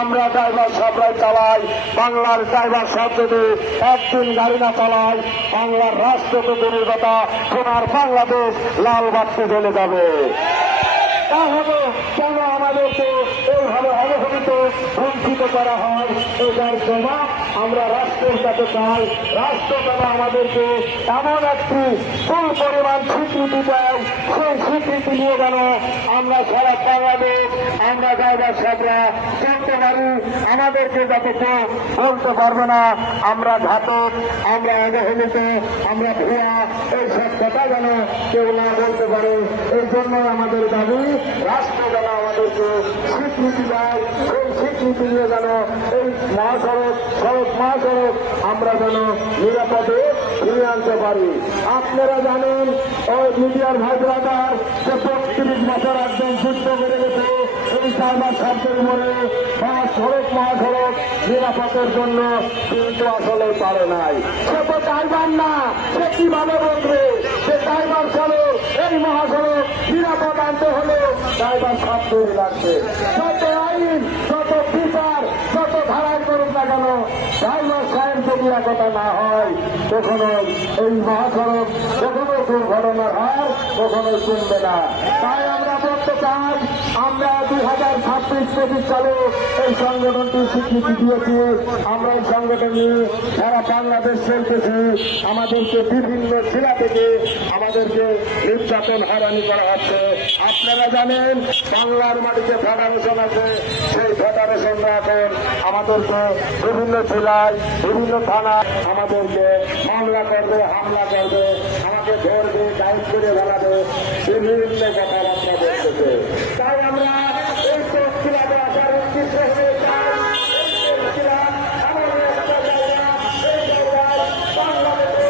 আমরা driver supply চালাই, বাংলার ড্রাইভার সব যদি একদিন গাড়ি না চালায়, বাংলার রাষ্ট্র তো দূরের কথা, সোনার বাংলাদেশ লাল বাতি জ্বলে যাবে। তাহলে কেন আমাদেরকে এইভাবে অবহেলিত বঞ্চিত করা হয়? এটার জবাব আমরা রাষ্ট্রের কাছে চাই। রাষ্ট্র যেন আমাদেরকে এমন একটি ফুল পরিমাণ স্বীকৃতি দেয়, সেই স্বীকৃতি নিয়ে যেন আমরা সারা বাংলাদেশ আমরা ড্রাইভার সাহেবরা চলতে পারি। আমাদেরকে যাতে কেউ বলতে পারবে না আমরা ঘাতক, আমরা অবহেলিত, আমরা ভুয়া, এইসব কথা যেন কেউ না বলতে পারে। এই জন্য আমাদের দাবি রাষ্ট্র যেন আমাদেরকে স্বীকৃতি দেয়, সেই স্বীকৃতি নিয়ে যেন এই মহাসড়ক আমরা যেন নিরাপদে ফিরে আনতে পারি। আপনারা জানেন ওই মিডিয়ার ভাই ব্রাদার যে ৩৫ বছর একদম যুদ্ধ করে গেছে এই ড্রাইভার সাহেবদের উপরে মহাসড়ক নিরাপদের জন্য, কিন্তু আসলে পারে নাই। সে তো ড্রাইভার না, সে কিভাবে বলবে যে ড্রাইভার চালক এই মহাসড়ক নিরাপদ আনতে হলে ড্রাইভার সব তৈরি লাগবে। যত আইন, যত বিচার, যত ধারায় করুক না কেন, ড্রাইভার সাহেব যদি একতা না হয় কখনো এই মহাসড়ক কখনো দুর্ঘটনার হার কখনোই কমবে না। তাই আমরা বলতে চাই, আমরা 2026 সালে এই সংগঠনটি স্বীকৃতি দিয়েছি। আমরা এই সংগঠন নিয়ে সারা বাংলাদেশ চলতেছি। আমাদেরকে বিভিন্ন জেলা থেকে আমাদেরকে নির্যাতন হারানি করা হচ্ছে। আপনারা জানেন বাংলার মাটিতে ফেডারেশন আছে, সেই ফেডারেশনরা এখন আমাদেরকে বিভিন্ন জেলায় বিভিন্ন থানায় আমাদেরকে মামলা করবে, হামলা করবে, আমাকে ধরবে, টাইট করে ফেলাবে, বিভিন্ন কথাবার্তা বলতেছে। তাই আমরা এই তফসিলাতে আসার উদ্দেশ্য হয়ে চাই বাংলাদেশের